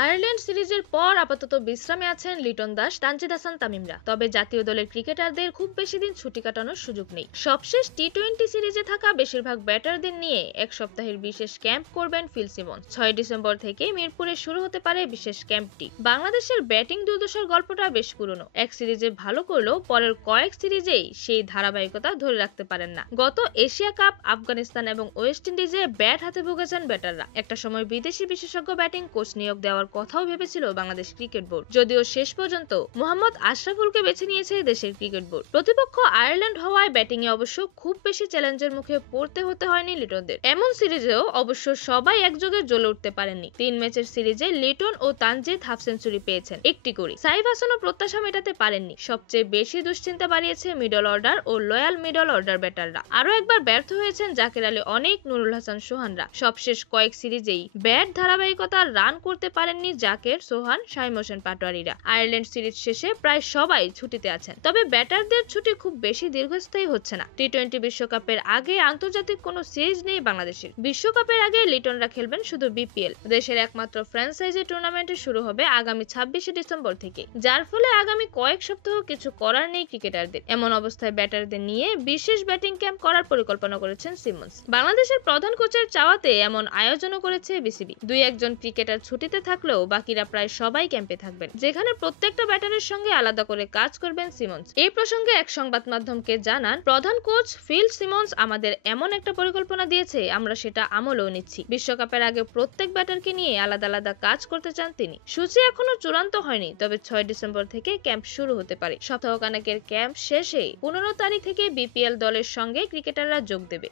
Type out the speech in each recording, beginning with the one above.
Ireland সিরিজের পর আপাতত বিশ্রামে আছেন লিটন দাস, তানজিদ হাসান তামিমরা। তবে জাতীয় দলের ক্রিকেটারদের খুব বেশি দিন ছুটি কাটানোর সুযোগ নেই। সবশেষ টি-20 সিরিজে থাকা বেশিরভাগ ব্যাটারদের নিয়ে এক সপ্তাহের বিশেষ ক্যাম্প করবেন ফিল সিমন্স। 6 ডিসেম্বর থেকে মিরপুরে শুরু হতে পারে বিশেষ ক্যাম্পটি। বাংলাদেশের ব্যাটিং দুর্দশার গল্পটা বেশ পুরনো। এক সিরিজে ভালো করলেও পরের কয়েক সিরিজেই সেই ধারাবাহিকতা ধরে রাখতে পারেন না। গত এশিয়া কাপ, আফগানিস্তান এবং ওয়েস্ট ইন্ডিজে ব্যাট হাতে ভুগেছেন ব্যাটাররা। একটা সময় বিদেশি বিশেষজ্ঞ ব্যাটিং কোচ নিয়োগ দেওয়ার কথাও ভেবেছিল বাংলাদেশ ক্রিকেট বোর্ড, যদিও শেষ পর্যন্ত মোহাম্মদ আশরাফুলকে বেছে নিয়েছে দেশের ক্রিকেট বোর্ড। প্রতিপক্ষ আয়ারল্যান্ড হওয়ায় ব্যাটিং এ অবশ্য খুব বেশি চ্যালেঞ্জের মুখে পড়তে হতে হয়নি লিটনদের। এমন সিরিজেও অবশ্য সবাই একযোগে জ্বলে উঠতে পারেননি। 3 ম্যাচের সিরিজে লিটন ও তানজিদ হাফ সেঞ্চুরি পেয়েছেন, একটি করে। সাইফ হাসানও প্রত্যাশা মেটাতে পারেননি। সবচেয়ে বেশি দুশ্চিন্তা বাড়িয়েছে মিডল অর্ডার ও লয়াল মিডল অর্ডার ব্যাটাররা। আরো একবার ব্যর্থ হয়েছেন জাকের আলী অনেক, নুরুল হাসান সোহানরা। সবশেষ কয়েক সিরিজেই ব্যাট ধারাবাহিকতা রান করতে পারেননি জাকের, সোহান, শাইম হোসেন পাটোয়ারিরা। আয়ারল্যান্ড সিরিজ শেষে প্রায় সবাই ছুটিতে আছেন। তবে ব্যাটারদের ছুটি খুব বেশি দীর্ঘস্থায়ী হচ্ছে না। টি-20 বিশ্বকাপের আগে আন্তর্জাতিক কোনো সিরিজ নেই বাংলাদেশের। বিশ্বকাপের আগে লিটনরা খেলবেন শুধু বিপিএল। দেশের একমাত্র ফ্র্যাঞ্চাইজি টুর্নামেন্ট শুরু হবে আগামী 26 ডিসেম্বর থেকে, যার ফলে আগামী কয়েক সপ্তাহ কিছু করার নেই ক্রিকেটারদের। এমন অবস্থায় ব্যাটারদের নিয়ে বিশেষ ব্যাটিং ক্যাম্প করার পরিকল্পনা করেছেন সিমন্স। বাংলাদেশের প্রধান কোচের চাওয়াতে এমন আয়োজনও করেছে বিসিবি। 2-1 ক্রিকেটার ছুটিতে থাকলেও বাকিরা প্রায় সবাই ক্যাম্পে থাকবেন, যেখানে প্রত্যেকটা ব্যাটারের সঙ্গে আলাদা করে কাজ করবেন সিমন্স। এই প্রসঙ্গে এক সংবাদ মাধ্যমকে জানান, প্রধান কোচ ফিল সিমন্স আমাদের এমন একটা পরিকল্পনা দিয়েছে, আমরা সেটা আমলও নিচ্ছি। বিশ্বকাপের আগে প্রত্যেক ব্যাটারকে নিয়ে আলাদা আলাদা কাজ করতে চান তিনি। সূচি এখনো চূড়ান্ত হয়নি, তবে 6 ডিসেম্বর থেকে ক্যাম্প শুরু হতে পারে। সপ্তাহখানেকের ক্যাম্প শেষে 15 তারিখ থেকে বিপিএল দলের সঙ্গে ক্রিকেটাররা যোগ দেবে।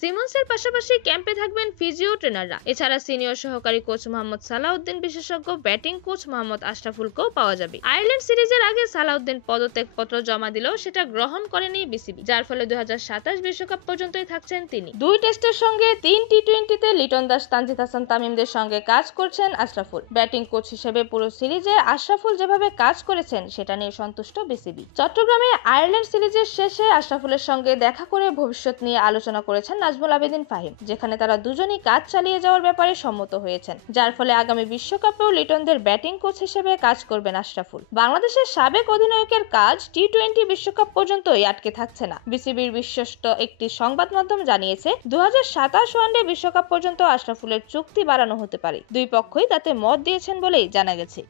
সিমন্সের পাশাপাশি ক্যাম্পে থাকবেন ফিজিও ট্রেনাররা। এছাড়া সিনিয়র সহকারী কোচ মোহাম্মদ সালাউদ্দিন, বিশেষজ্ঞ ব্যাটিং কোচ মোহাম্মদ আশরাফুলকেও পাওয়া যাবে। আয়ারল্যান্ড সিরিজের আগে সালাউদ্দিন পদত্যাগপত্র জমা দিলেও সেটা গ্রহণ করেনি বিসিবি, যার ফলে 2027 বিশ্বকাপ পর্যন্তই থাকছেন তিনি। 2 টেস্টের সঙ্গে 3 টি-20তে লিটন দাস, তানজিদ হাসান তামিমদের সঙ্গে কাজ করছেন আশরাফুল। ব্যাটিং কোচ হিসেবে পুরো সিরিজে আশরাফুল যেভাবে কাজ করেছেন সেটা নিয়ে সন্তুষ্ট বিসিবি। চট্টগ্রামে আয়ারল্যান্ড সিরিজের শেষে আশরাফুলের সঙ্গে দেখা করে ভবিষ্যৎ নিয়ে আলোচনা করেছেন নাজমুল আবেদিন ফাহিম, যেখানে তারা দুজনেই কাজ চালিয়ে যাওয়ার ব্যাপারে সম্মত হয়েছেন, যার ফলে আগামী বিশ্বকাপেও লিটনদের ব্যাটিং কোচ হিসেবে কাজ করবেন আশরাফুল। বাংলাদেশের সাবেক অধিনায়কের কাজ টি-20 বিশ্বকাপ পর্যন্তই আটকে থাকছে না। বিসিবির বিশ্বস্ত একটি সংবাদ মাধ্যম জানিয়েছে, 2027 ওয়ানডে বিশ্বকাপ পর্যন্ত আশরাফুলের চুক্তি বাড়ানো হতে পারে। দুই পক্ষই তাতে মত দিয়েছেন বলেই জানা গেছে।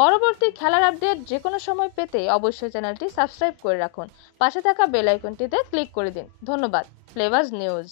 পরবর্তী খেলার আপডেট যে কোনো সময় পেতে অবশ্যই চ্যানেলটি সাবস্ক্রাইব করে রাখুন। পাশে থাকা বেল আইকনটিতে ক্লিক করে দিন। ধন্যবাদ। Flavours news.